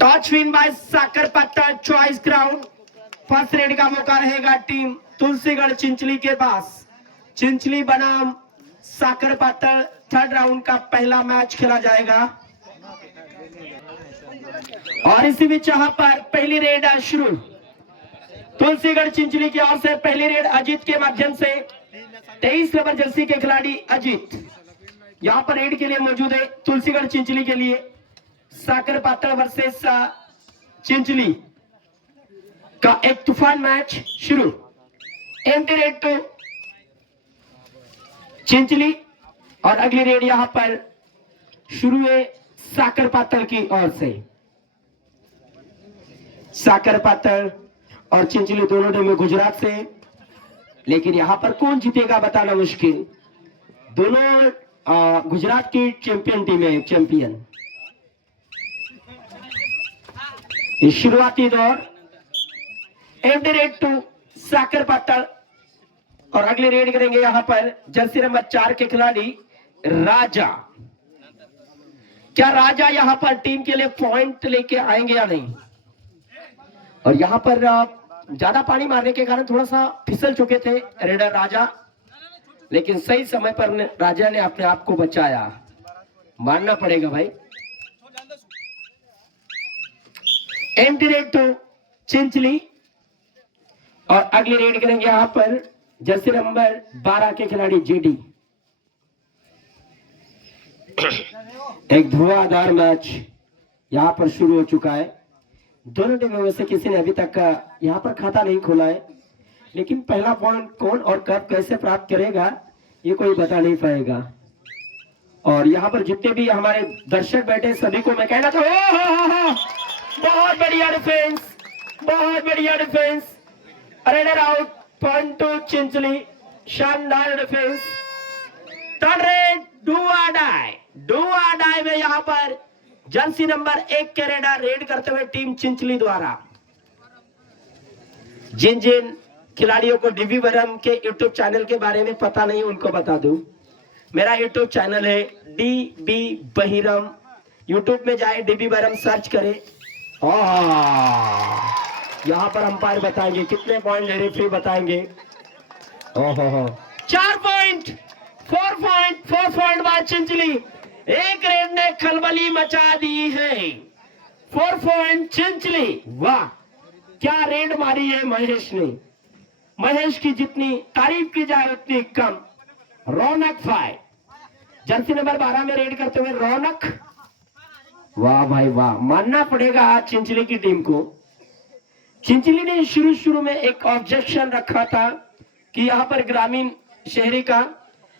टॉच win by Sakarpatta choice ground. First raid का मौका रहेगा टीम तुलसीगढ़ चिंचली के पास। चिंचली बनाम साकरपत्ता थर्ड राउंड का पहला मैच खेला जाएगा और इसी बीच यहाँ पर पहली रेड शुरू। तुलसीगढ़ चिंचली की ओर से पहली रेड अजीत के माध्यम से 23 नंबर जर्सी के खिलाड़ी अजीत यहाँ पर रेड के लिए मौजूद है। तुलसीगढ़ चिंचली के लिए साकरपत्ता वर्सेस चिंचली का एक तूफान मैच शुरू। एंट्री रेड तो चिंचली और अगली रेड यहां पर शुरू है साकरपत्ता की ओर से। साकरपत्ता और चिंचली दोनों टीम गुजरात से, लेकिन यहां पर कौन जीतेगा बताना मुश्किल। दोनों गुजरात की चैंपियन टीम है, चैंपियन। इस शुरुआती दौर एंट्री रेड टू साकरपत्ता और अगली रेड करेंगे यहां पर जर्सी नंबर 4 के खिलाड़ी राजा। क्या राजा यहां पर टीम के लिए पॉइंट लेके आएंगे या नहीं। और यहां पर ज्यादा पानी मारने के कारण थोड़ा सा फिसल चुके थे रेडर राजा, लेकिन सही समय पर राजा ने अपने आप को बचाया, मानना पड़ेगा भाई। एंट्री रेड टू चिंचली और अगली रेड करेंगे यहां पर जर्सी नंबर 12 के खिलाड़ी जीडी। एक धुआंधार मैच यहां पर शुरू हो चुका है। दोनों टीमों में से किसी ने अभी तक यहां पर खाता नहीं खोला है, लेकिन पहला पॉइंट कौन और कब कैसे प्राप्त करेगा ये कोई बता नहीं पाएगा। और यहां पर जितने भी हमारे दर्शक बैठे सभी को मैं कहना था बहुत बढ़िया डिफेंस, बहुत बढ़िया defence. Raider out, point to Chinchali, शानदार डिफेंस। थर्ड रेड डू और डाई में यहां पर जर्सी नंबर 1 के रेडर रेड करते हुए टीम चिंचली द्वारा। जिन जिन खिलाड़ियों को डीबी बरम के यूट्यूब चैनल के बारे में पता नहीं उनको बता दूं, मेरा यूट्यूब चैनल है डीबी बहिरम। यूट्यूब में जाए डीबी बरम सर्च करें। यहां पर अंपायर बताएंगे कितने पॉइंट ले, रेफरी बताएंगे। 4 पॉइंट, 4 पॉइंट बाद चिंचली। एक रेड ने खलबली मचा दी है। 4 पॉइंट चिंचली। वाह क्या रेड मारी है महेश ने। महेश की जितनी तारीफ की जाए उतनी कम। रौनक भाई जर्सी नंबर 12 में रेड करते हुए रौनक। वाह भाई वाह, मानना पड़ेगा चिंचली की टीम को। चिंचली ने शुरू में एक ऑब्जेक्शन रखा था कि यहां पर ग्रामीण शहरी का,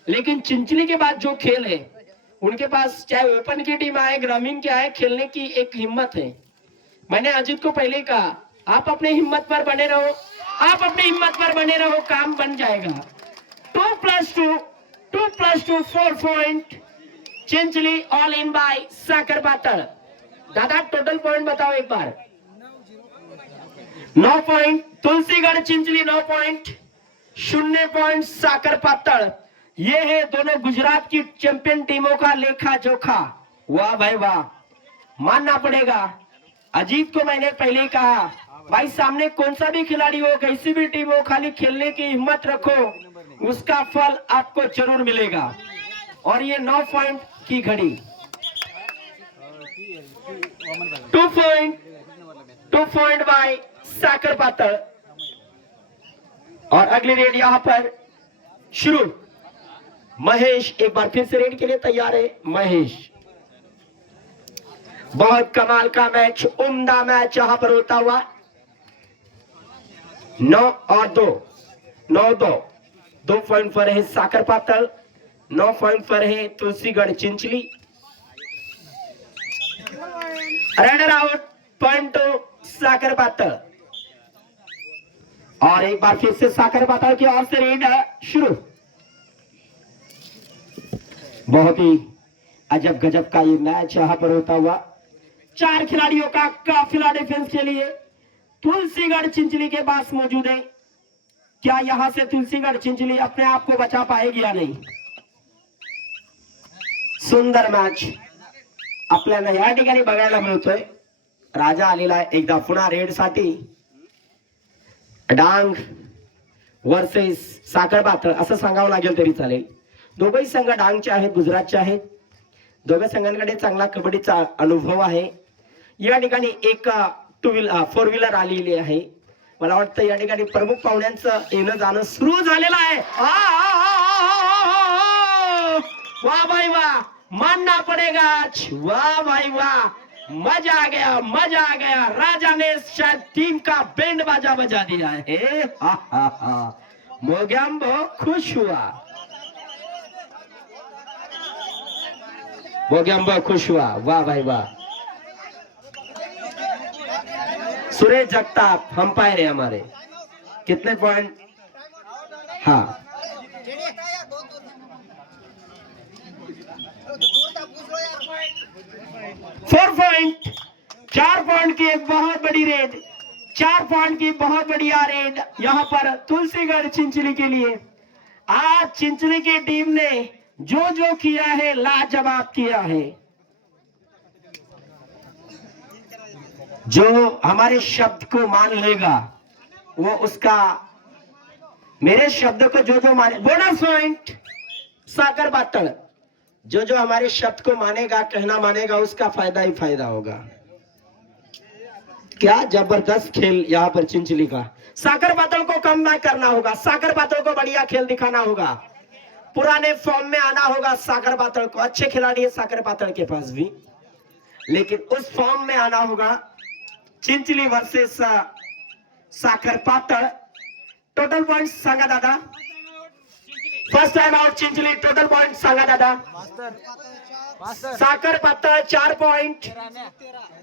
लेकिन चिंचली के बाद जो खेल है उनके पास, चाहे ओपन की टीम आए ग्रामीण के आए, खेलने की एक हिम्मत है। मैंने अजीत को पहले कहा आप अपने हिम्मत पर बने रहो, आप अपनी हिम्मत पर बने रहो, काम बन जाएगा। 2+2 4 point Chinchli all in by साकरपत्ता। दादा टोटल पॉइंट बताओ एक बार। 9 पॉइंट तुलसीगढ़ चिंचली, 9 पॉइंट, 0 पॉइंट साकरपत्ता। ये है दोनों गुजरात की चैंपियन टीमों का लेखा जोखा। वाह भाई वाह, मानना पड़ेगा। अजीत को मैंने पहले कहा भाई सामने कौन सा भी खिलाड़ी हो, कैसी भी टीम हो, खाली खेलने की हिम्मत रखो, उसका फल आपको जरूर मिलेगा। और ये 9 पॉइंट की घड़ी। 2 पॉइंट बाय साकरपत्ता और अगली रेड यहां पर शुरू। महेश एक बार फिर से रेड के लिए तैयार है। महेश, बहुत कमाल का मैच, उम्दा मैच यहां पर होता हुआ। 9 और 2, 9-2, 2 पॉइंट पर है साकरपत्ता, 9 पॉइंट पर है Tulsigadh Chinchali. Runner out, point to Sakarpatta. और एक बार फिर से साकरपत्ता की ओर से रेड शुरू। बहुत ही अजब गजब का ये मैच यहां पर होता हुआ। 4 खिलाड़ियों का काफिला डिफेंस के लिए तुलसीगढ़ चिंचली के पास मौजूद है। क्या यहां से तुलसीगढ़ चिंचली अपने आप को बचा पाएगी या नहीं। सुंदर मॅच आपल्याला या ठिकाणी बघायला मिळतोय। राजा आलेला आहे एकदा पुन्हा रेड साठी. डांग वर्सेस साखर पातळ असं सांगावं लागेल तरी चालेल. दोघेही संघ डांगचे आहेत, गुजरातचे आहेत. दोघे संघांकडे चांगला कबड्डीचा अनुभव आहे. या ठिकाणी एक फोर व्हीलर आलेली आहे. मला वाटतं या ठिकाणी प्रमुख पाहुण्यांचं येणं जाणं सुरू झालेलं आहे. वाह भाई वाह, मानना पड़ेगा. वाह भाई वाह, मजा आ गया, मजा आ गया. राजा ने शायद टीम का बैंड बाजा बजा दिया है. मोगैम्बो खुश हुआ, मोगैम्बो खुश हुआ. वाह भाई वाह. सुरेश जगताप अंपायर है हमारे. कितने पॉइंट? हाँ 4 पॉइंट. 4 पॉइंट की एक बहुत बड़ी रेड, 4 पॉइंट की बहुत बढ़िया रेड यहाँ पर तुलसीगढ़ चिंचली के लिए. आज चिंचली की टीम ने जो जो किया है लाजवाब किया है. जो हमारे शब्द को मान लेगा वो उसका, मेरे शब्द को जो जो माने. बोनस पॉइंट सागर पातळ. जो जो हमारे शब्द को मानेगा, कहना मानेगा, उसका फायदा ही फायदा होगा. क्या जबरदस्त खेल यहाँ पर चिंचली का. सागर पातळ को कम ना करना होगा. सागर पातळ को बढ़िया खेल दिखाना होगा. पुराने फॉर्म में आना होगा सागर पातळ को. अच्छे खिलाड़ी है सागर पातळ के पास भी, लेकिन उस फॉर्म में आना होगा. चिंचली वर्सेस साखर पातळ. टोटल पॉइंट सांगा दादा. First time out Chinchali. Total point सांगा दादा. साखर पातळ 4 पॉइंट,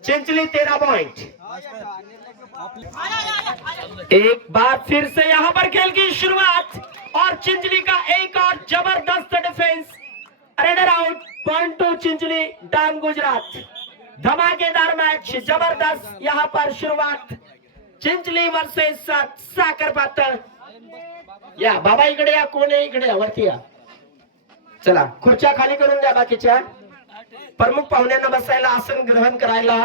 चिंचली 13 पॉइंट. एक बार फिर से यहाँ पर खेल की शुरुआत और चिंचली का एक और जबरदस्त defence. Runner out. Point to Chinchali, Dang Gujarat. धमाकेदार मैच, जबरदस्त यहाँ पर शुरुआत. चिंचली वर्सेस साखर पातळ. या बाबा इकडे या, कोण आहे इकडे या, वरती या. चला खुर्च्या खाली करून द्या. बाकीच्या प्रमुख पाहुण्यांना बसायला, आसन ग्रहण करायला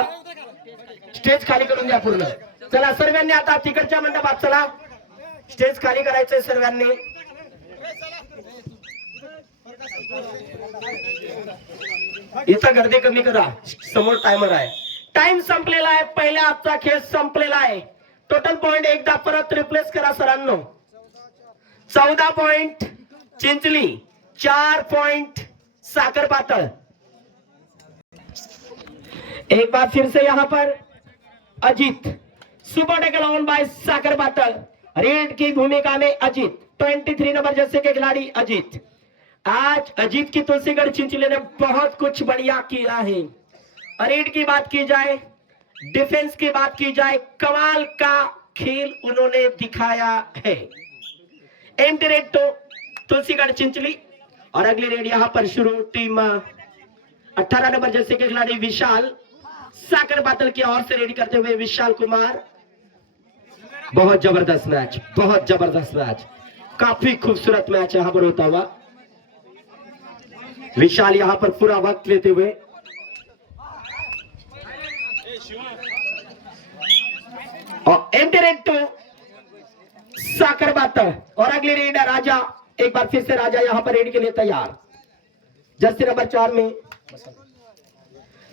स्टेज खाली करून द्या पूर्ण. चला सर्वांनी आता तिकडच्या मंडपात चला. स्टेज खाली करायचंय सर्वांनी. इथं गर्दी कमी करा, समोर टायमर आहे. टाइम संपलेला आहे. पहिला आजचा खेळ संपलेला आहे. टोटल पॉइंट एकदा परत रिप्लेस करा सरांनो. 14 पॉइंट चिंचली, 4 पॉइंट साखर पातळ. एक बार फिर से यहाँ पर Ajit. Super tackle on by Sakhar Patal. Red की भूमिका में अजीत, 23 नंबर जैसे के खिलाड़ी अजीत. आज अजीत की तुलसीगढ़ चिंचली ने बहुत कुछ बढ़िया किया है. रेड की बात की जाए, डिफेंस की बात की जाए, कमाल का खेल उन्होंने दिखाया है. एम्प्टी रेड तो तुलसीगढ़ चिंचली. और अगली रेड यहाँ पर शुरू. टीम 18 नंबर जैसे के खिलाड़ी विशाल साखर पातळ की ओर से रेडी करते हुए विशाल कुमार. बहुत जबरदस्त मैच, बहुत जबरदस्त मैच, काफी खूबसूरत मैच यहाँ पर होता हुआ. विशाल यहाँ पर पूरा वक्त लेते हुए. और एम्प्टी रेड तो साखर पातळ. और अगली रेड राजा. एक बार फिर से राजा यहाँ पर रेड के लिए तैयार. जर्सी नंबर 4 में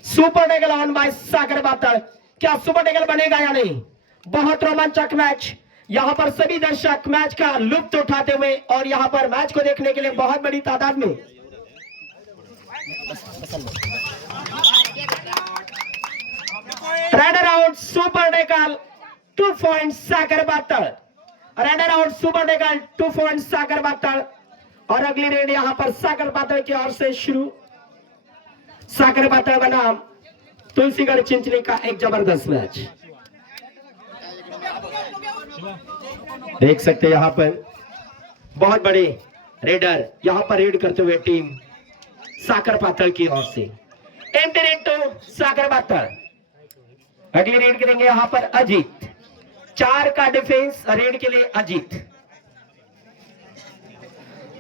super tackle on by Sakhar पातळ. क्या सुपर टैकल बनेगा या नहीं? बहुत रोमांचक मैच. यहाँ पर सभी दर्शक मैच का लुत्फ उठाते हुए और यहाँ पर मैच को देखने के लिए बहुत बड़ी तादाद में. Runner out super tackle 2 point साखर पातळ. Runner out super tackle 2 point साखर पातळ. और अगली रेड यहाँ पर साखर पातळ की ओर से शुरू. साखर पातळ बनाम तुलसीगढ़ चिंचली का एक जबरदस्त मैच. देख सकते हैं यहाँ पर बहुत बड़े रेडर यहाँ पर रेड करते हुए टीम साखर पातळ की ओर से. एम्प्टी रेड तो साखर पातळ. अगली रेड करेंगे यहाँ पर अजीत. 4 का डिफेंस रेड के लिए अजीत.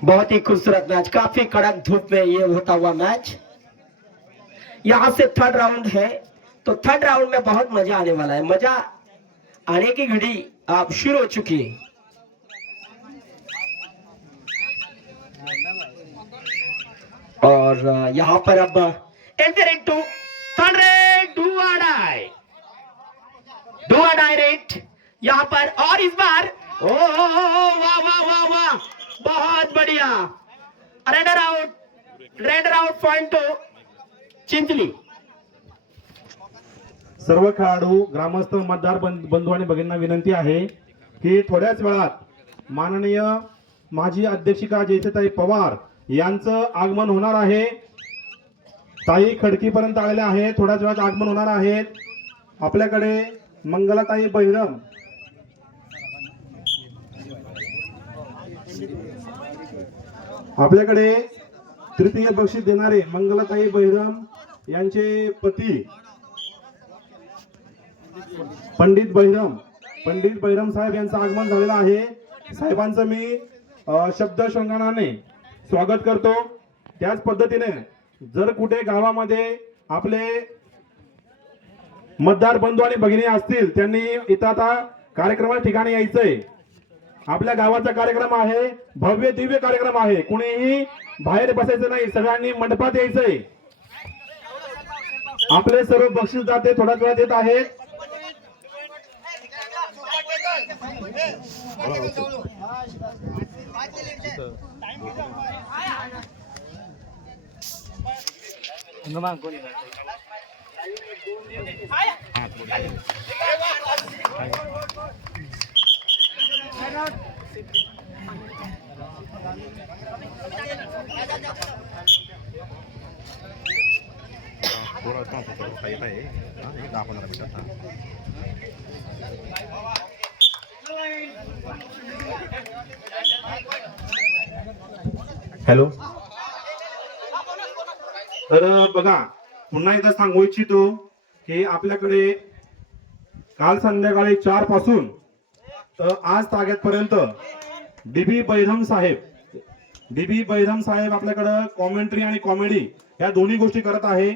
बहुत ही खूबसूरत मैच, काफी कड़क धूप में ये होता हुआ मैच. यहां से थर्ड राउंड है. तो थर्ड राउंड में बहुत मजा आने वाला है। मजा आने की घड़ी अब शुरू हो चुकी है। और यहाँ पर अब enter into third raid do और डाई रेड यहाँ पर। और इस बार ओ वाह वाह वाह वाह, बहुत बढ़िया। Raid out point to Chinchali. सर्व खेळाडू, ग्रामस्थ, मतदार बंधू आणि भगिनींना विनंती आहे की थोड्याच वेळात माननीय माजी अध्यक्षिका जयश्रीताई पवार यांचं आगमन होणार आहे। ताई खडकीपर्यंत आलेले आहे, थोड्याच वेळात आगमन होणार आहेत। आपल्याकडे मंगलाताई बहिरम, आपल्याकडे तृतीय बक्षीस देणारे मंगलाताई बहिरम यांचे पती पंडित बहिरम साहेब यांचं आगमन झालेलं आहे। साहेबांचं मी शब्द शृंगाराने स्वागत करतो। त्याच पद्धतीने जर कुठे गावामध्ये आपले मतदार बंधू आणि भगिनी असतील, त्यांनी इथं आता कार्यक्रमाच्या ठिकाणी यायचंय। आपल्या गावाचा कार्यक्रम आहे, भव्य दिव्य कार्यक्रम आहे, कुणीही बाहेर बसायचं नाही, सगळ्यांनी मंडपात यायचंय। आपले सर्व बक्षीसदाते थोड्याच वेळात येत आहेत। हॅलो, तर बघा, पुन्हा एकदा सांगू इच्छितो की आपल्याकडे काल संध्याकाळी 4 पासून तर आज ताग्यापर्यंत डीबी बैरम साहेब आपल्याकडे कॉमेंट्री आणि कॉमेडी या दोन्ही गोष्टी करत आहे।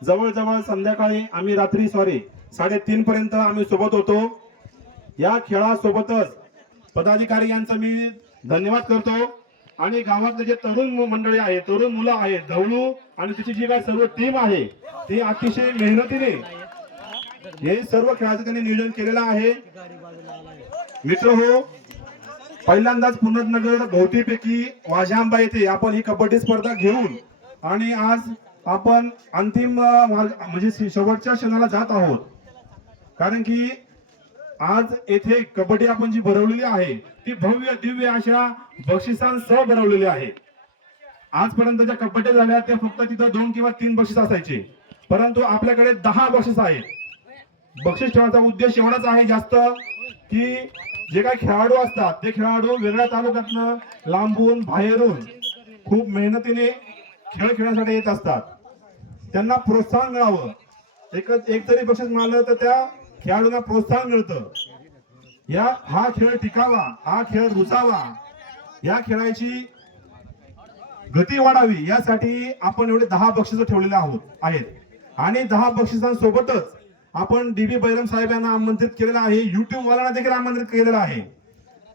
जवळजवळ संध्याकाळी आम्ही रात्री 3:30 पर्यंत आम्ही सोबत होतो। या खेळासोबतच पदाधिकारी यांचा मी धन्यवाद करतो आणि गावातले जे तरुण मंडळी आहे, तरुण मुलं आहेत, धवळू आणि तिची जी काही सर्व टीम आहे ती अतिशय मेहनतीने हे सर्व खेळाचं त्यांनी नियोजन केलेलं आहे। मित्रहो, पहिल्यांदाच पुनर्नगर भोवतीपैकी वाजांबा येथे आपण ही कबड्डी स्पर्धा घेऊन आणि आज आपण अंतिम म्हणजे शेवटच्या क्षणाला जात आहोत। कारण की आज येथे कबड्डी आपण जी भरवलेली आहे ती भव्य दिव्य अशा बक्षिसांसह भरवलेली आहे। आजपर्यंत ज्या कबड्डी झाल्या त्या फक्त तिथं 2 किंवा 3 बक्षीस असायचे, परंतु आपल्याकडे 10 बक्षीस आहेत। बक्षीस ठेवण्याचा उद्देश एवढाच आहे जास्त की जे काही खेळाडू असतात ते खेळाडू वेगळ्या तालुक्यातनं, लांबून, बाहेरून खूप मेहनतीने खेळ खेळण्यासाठी येत असतात, त्यांना प्रोत्साहन मिळावं। एक जरी बक्षीस मिळालं तर त्या खेळाडूंना प्रोत्साहन मिळतं। हा खेळ टिकावा, हा खेळ रुचावा, या खेळाची गती वाढावी यासाठी आपण एवढे 10 बक्षीस ठेवलेले आहेत। आणि 10 बक्षिसांसोबतच आपण डीबी बैरम साहेब यांना आमंत्रित केलेलं आहे। युट्यूब वाल्यांना देखील आमंत्रित केलेलं आहे।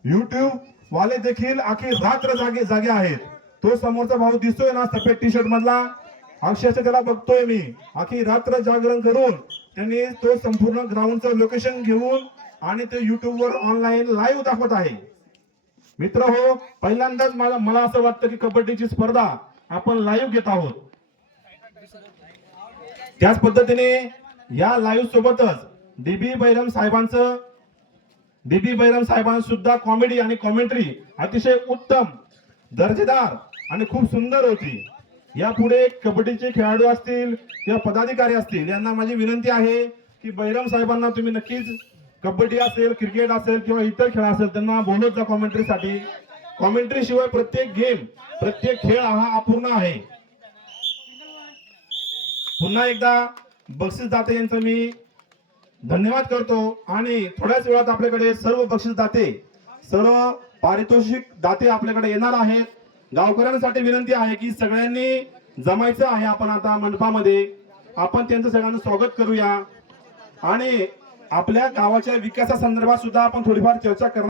युट्यूब वाले देखील आखी रात्र जागे आहेत। तो समोरचा भाऊ दिसतोय ना सफेद टी शर्ट मधला, अक्षरशः त्याला बघतोय मी, आखी रात्र जागरण करून त्यांनी तो संपूर्ण ग्राउंडचं लोकेशन घेऊन आणि ते युट्यूब वर ऑनलाईन लाईव्ह दाखवत आहे। मित्र हो, पहिल्यांदाच मला असं वाटतं की कबड्डीची स्पर्धा आपण लाईव्ह घेत आहोत। त्याच पद्धतीने या लाईव्ह सोबतच डीबी बैरम साहेबांसुद्धा कॉमेडी आणि कॉमेंट्री अतिशय उत्तम, दर्जेदार आणि खूप सुंदर होती। यापुढे कबड्डीचे खेळाडू असतील किंवा पदाधिकारी असतील, यांना माझी विनंती आहे की बैरम साहेबांना तुम्ही नक्कीच कबड्डी असेल, क्रिकेट असेल किंवा इतर खेळ असेल त्यांना बोलत जा कॉमेंट्रीसाठी। कॉमेंट्री शिवाय प्रत्येक गेम, प्रत्येक खेळ हा अपूर्ण आहे। पुन्हा एकदा बक्षीसदाते यांचं मी धन्यवाद करतो आणि थोड्याच वेळात आपल्याकडे सर्व बक्षीसदाते, सर्व पारितोषिक दाते आपल्याकडे येणार आहेत। गावकऱ्यांसाठी विनंती आहे की सगळ्यांनी जमायचं आहे आपण आता मंडपामध्ये आपण त्यांचं सगळ्यांना स्वागत करूया आणि आपल्या गावाच्या विकासासंदर्भात सुद्धा आपण थोडीफार चर्चा करणार